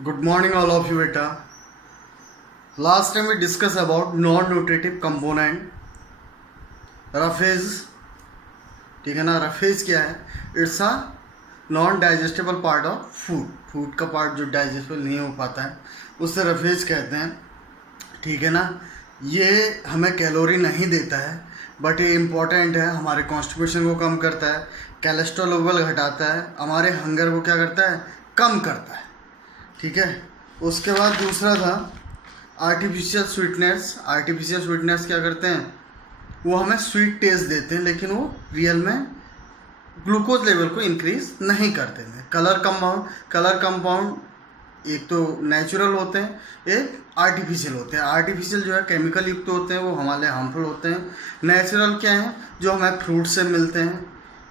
Good morning, all of you, beta. Last time we discussed about non-nutritive component. Roughage, ठीक है ना। Roughage क्या है? It's a non digestible part of food. Food का part जो digestible नहीं हो पाता है उससे रफेज कहते हैं, ठीक है ना। ये हमें कैलोरी नहीं देता है बट ये इम्पॉर्टेंट है, हमारे कॉन्स्टिपेशन को कम करता है, कोलेस्ट्रॉल लेवल घटाता है, हमारे हंगर को क्या करता है, कम करता है, ठीक है। उसके बाद दूसरा था आर्टिफिशियल स्वीटनेस। आर्टिफिशियल स्वीटनेस क्या करते हैं, वो हमें स्वीट टेस्ट देते हैं लेकिन वो रियल में ग्लूकोज लेवल को इंक्रीज नहीं करते हैं। कलर कंपाउंड एक तो नेचुरल होते हैं, एक आर्टिफिशियल होते हैं। आर्टिफिशियल जो है केमिकल युक्त होते हैं, वो हमारे लिए हार्मफुल होते हैं। नेचुरल क्या है, जो हमें फ्रूट से मिलते हैं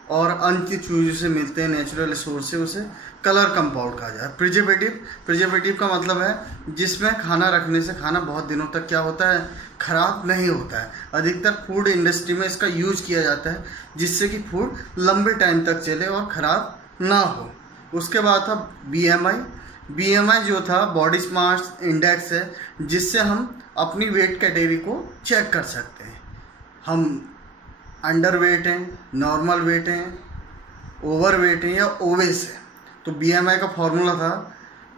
और अन्य चीज़ों से मिलते हैं, नेचुरल सोर्स से, उसे कलर कंपाउंड कहा जाए। प्रिजर्वेटिव का मतलब है जिसमें खाना रखने से खाना बहुत दिनों तक क्या होता है, ख़राब नहीं होता है। अधिकतर फूड इंडस्ट्री में इसका यूज किया जाता है जिससे कि फूड लंबे टाइम तक चले और ख़राब ना हो। उसके बाद था बीएमआई जो था बॉडी मास इंडेक्स है, जिससे हम अपनी वेट कैटेगरी को चेक कर सकते हैं। हम अंडर वेट हैं, नॉर्मल वेट हैं, ओवर वेट हैं या ओवेस है। तो बीएमआई का फॉर्मूला था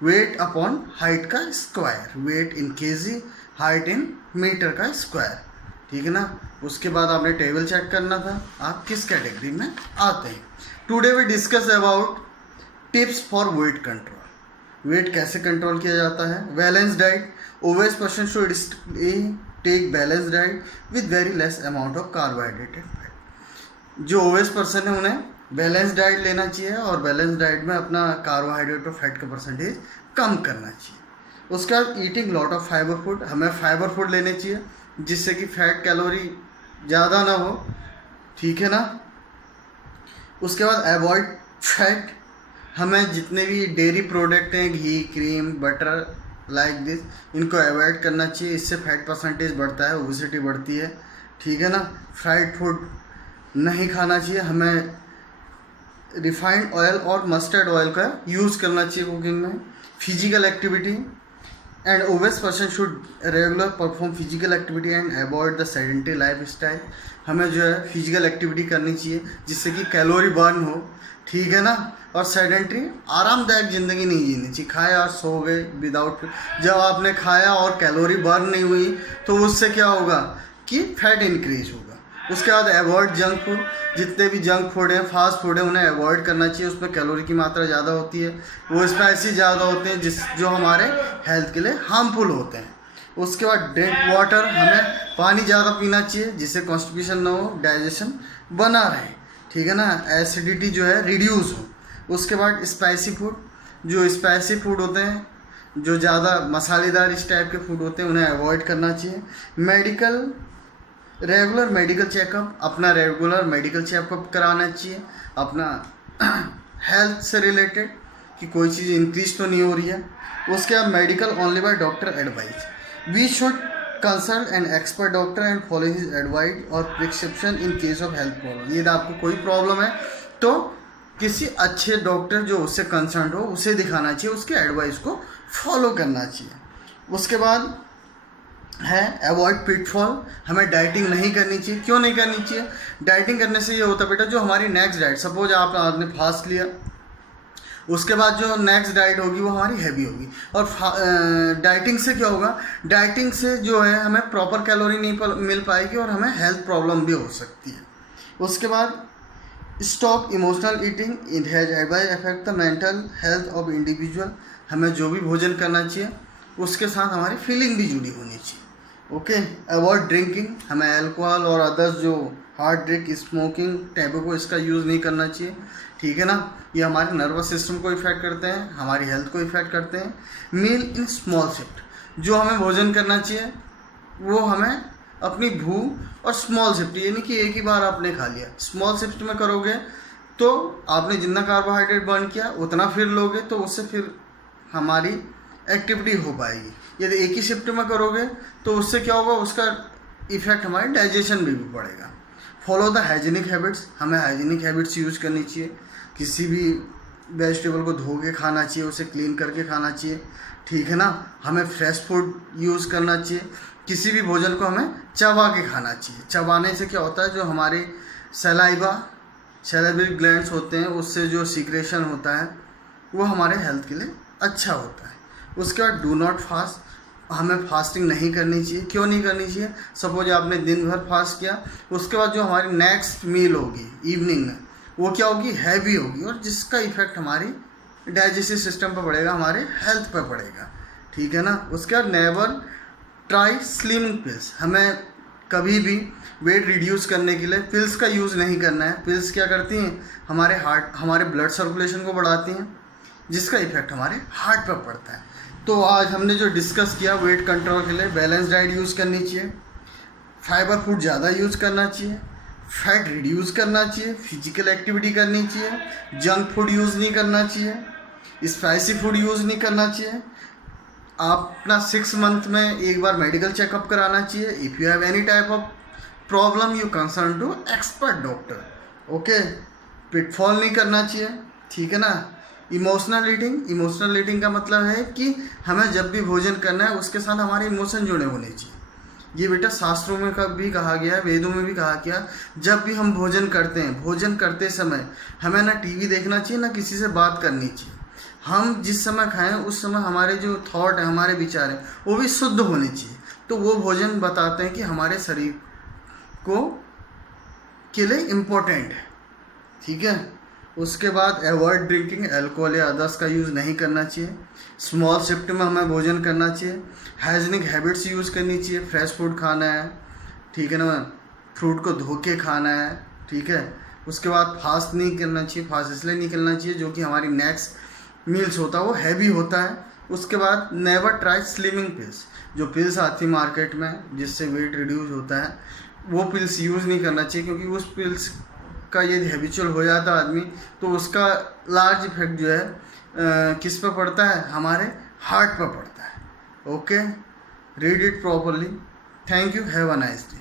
वेट अपॉन हाइट का square, weight in KG, height in metre का स्क्वायर, ठीक है ना। उसके बाद आपने टेबल चेक करना था आप किस कैटेगरी में आते हैं। Today we discuss about tips for weight control. Weight कैसे कंट्रोल किया जाता है। Balance diet, obese person should take balance diet with very less amount of carbohydrated fat. जो ओवेस पर्सन है उन्हें बैलेंस डाइट लेना चाहिए और बैलेंस डाइट में अपना कार्बोहाइड्रेट और फैट का परसेंटेज कम करना चाहिए। उसके बाद eating lot of fibre food, हमें फाइबर फूड लेने चाहिए जिससे कि फैट कैलोरी ज़्यादा ना हो, ठीक है ना। उसके बाद अवॉइड फैट, हमें जितने भी डेयरी प्रोडक्ट हैं, घी, क्रीम, बटर लाइक दिस, इनको अवॉइड करना चाहिए। इससे फैट परसेंटेज बढ़ता है, ओबेसिटी बढ़ती है, ठीक है ना। फ्राइड फूड नहीं खाना चाहिए, हमें रिफाइंड ऑयल और मस्टर्ड ऑयल का यूज़ करना चाहिए कुकिंग में। Physical activity and Owais person should regular perform physical activity and avoid the sedentary life style. हमें जो है फिजिकल एक्टिविटी करनी चाहिए जिससे कि कैलोरी बर्न हो, ठीक है ना। और सेडेंटरी आरामदायक ज़िंदगी नहीं जीनी चाहिए, खाया और सो गए विदाउट। जब आपने खाया और कैलोरी बर्न नहीं हुई तो उससे क्या होगा कि फैट इंक्रीज होगा। उसके बाद अवॉइड जंक फूड, जितने भी जंक फूड हैं, फास्ट फूड है, उन्हें अवॉइड करना चाहिए। उसमें कैलोरी की मात्रा ज़्यादा होती है, वो स्पाइसी ज़्यादा होते हैं जो हमारे हेल्थ के लिए हार्मफुल होते हैं। उसके बाद ड्रिंक वाटर, हमें पानी ज़्यादा पीना चाहिए जिससे कॉन्स्टिपेशन ना हो, डाइजेशन बना रहे, ठीक है ना। एसिडिटी जो है रिड्यूस हो। उसके बाद स्पाइसी फूड, जो स्पाइसी फूड होते हैं, जो ज़्यादा मसालेदार इस टाइप के फूड होते हैं, उन्हें अवॉइड करना चाहिए। रेगुलर मेडिकल चेकअप, अपना रेगुलर मेडिकल चेकअप कराना चाहिए अपना हेल्थ से रिलेटेड कि कोई चीज़ इंक्रीज तो नहीं हो रही है। उसके बाद medical only by doctor advise, we should consult an expert doctor and follow his advice और prescription in case of health problem. यदि आपको कोई प्रॉब्लम है तो किसी अच्छे डॉक्टर जो उससे कंसर्न हो उसे दिखाना चाहिए, उसके एडवाइस को फॉलो करना चाहिए। उसके बाद है अवॉइड पिटफॉल, हमें डाइटिंग नहीं करनी चाहिए। क्यों नहीं करनी चाहिए? डाइटिंग करने से ये होता है बेटा, जो हमारी नेक्स्ट डाइट, सपोज आपने फास्ट लिया, उसके बाद जो नेक्स्ट डाइट होगी वो हमारी हैवी होगी। और डाइटिंग से क्या होगा, डाइटिंग से जो है हमें प्रॉपर कैलोरी नहीं मिल पाएगी और हमें हेल्थ प्रॉब्लम भी हो सकती है। उसके बाद stop emotional eating, it has affect the mental health of individual. हमें जो भी भोजन करना चाहिए उसके साथ हमारी फीलिंग भी जुड़ी होनी चाहिए। ओके। अवॉइड ड्रिंकिंग, हमें अल्कोहल और अदर्स जो हार्ड ड्रिंक, स्मोकिंग, टैबको, इसका यूज़ नहीं करना चाहिए, ठीक है ना। ये हमारे नर्वस सिस्टम को इफेक्ट करते हैं, हमारी हेल्थ को इफेक्ट करते हैं। मील इन स्मॉल शिफ्ट, जो हमें भोजन करना चाहिए वो हमें अपनी भूख और स्मॉल शिफ्ट, यानी कि एक ही बार आपने खा लिया, स्मॉल शिफ्ट में करोगे तो आपने जितना कार्बोहाइड्रेट बर्न किया उतना फिर लोगे तो उससे फिर हमारी एक्टिविटी हो पाएगी। यदि एक ही शिफ्ट में करोगे तो उससे क्या होगा, उसका इफेक्ट हमारे डाइजेशन में भी पड़ेगा। फॉलो द हाइजीनिक हैबिट्स, हमें हाइजीनिक हैबिट्स यूज़ करनी चाहिए किसी भी वेजिटेबल को धो के खाना चाहिए, उसे क्लीन करके खाना चाहिए, ठीक है ना। हमें फ्रेश फूड यूज़ करना चाहिए। किसी भी भोजन को हमें चबा के खाना चाहिए। चबाने से क्या होता है, जो हमारे सैलाइवरी ग्लैंड्स होते हैं उससे जो सीक्रेशन होता है वो हमारे हेल्थ के लिए अच्छा होता है। उसके बाद डू नॉट फास्ट, हमें फास्टिंग नहीं करनी चाहिए। क्यों नहीं करनी चाहिए? सपोज आपने दिन भर फास्ट किया, उसके बाद जो हमारी नेक्स्ट मील होगी इवनिंग में वो क्या होगी, हैवी होगी, और जिसका इफेक्ट हमारी डाइजेस्टिव सिस्टम पर पड़ेगा, हमारे हेल्थ पर पड़ेगा, ठीक है ना। उसके बाद नेवर ट्राई स्लिमिंग पिल्स, हमें कभी भी वेट रिड्यूस करने के लिए पिल्स का यूज़ नहीं करना है। पिल्स क्या करती हैं, हमारे ब्लड सर्कुलेशन को बढ़ाती हैं, जिसका इफेक्ट हमारे हार्ट पर पड़ता है। तो आज हमने जो डिस्कस किया, वेट कंट्रोल के लिए बैलेंस डाइट यूज़ करनी चाहिए, फाइबर फूड ज़्यादा यूज़ करना चाहिए, फैट रिड्यूस करना चाहिए, फिजिकल एक्टिविटी करनी चाहिए, जंक फूड यूज़ नहीं करना चाहिए, स्पाइसी फूड यूज़ नहीं करना चाहिए। आप अपना 6 मंथ में एक बार मेडिकल चेकअप कराना चाहिए। If you have any type of problem you concern to expert doctor, okay. Pitfall नहीं करना चाहिए, ठीक है ना। इमोशनल ईटिंग का मतलब है कि हमें जब भी भोजन करना है उसके साथ हमारे इमोशन जुड़े होने चाहिए। ये बेटा शास्त्रों में भी कहा गया है, वेदों में भी कहा गया, जब भी हम भोजन करते हैं, भोजन करते समय हमें ना टीवी देखना चाहिए, ना किसी से बात करनी चाहिए। हम जिस समय खाएं उस समय हमारे जो थॉट है, हमारे विचार हैं, वो भी शुद्ध होने चाहिए। तो वो भोजन बताते हैं कि हमारे शरीर को के लिए इम्पोर्टेंट है, ठीक है। उसके बाद अवॉइड ड्रिंकिंग अल्कोहल या अदर्स का यूज़ नहीं करना चाहिए। स्मॉल शिफ्ट में हमें भोजन करना चाहिए। हाइजीनिक हैबिट्स यूज़ करनी चाहिए। फ्रेश फूड खाना है, ठीक है ना। फ्रूट को धो के खाना है, ठीक है। उसके बाद फास्ट नहीं करना चाहिए। फास्ट इसलिए नहीं करना चाहिए जो कि हमारी नेक्स्ट मील्स होता है वो हैवी होता है। उसके बाद नेवर ट्राई स्लिमिंग पिल्स, जो पिल्स आती मार्केट में जिससे वेट रिड्यूस होता है, वो पिल्स यूज़ नहीं करना चाहिए, क्योंकि उस पिल्स का यदि हैबिचुअल हो जाता आदमी तो उसका लार्ज इफेक्ट जो है किस पर पड़ता है, हमारे हार्ट पर पड़ता है, okay. Read it properly. Thank you, have a nice day.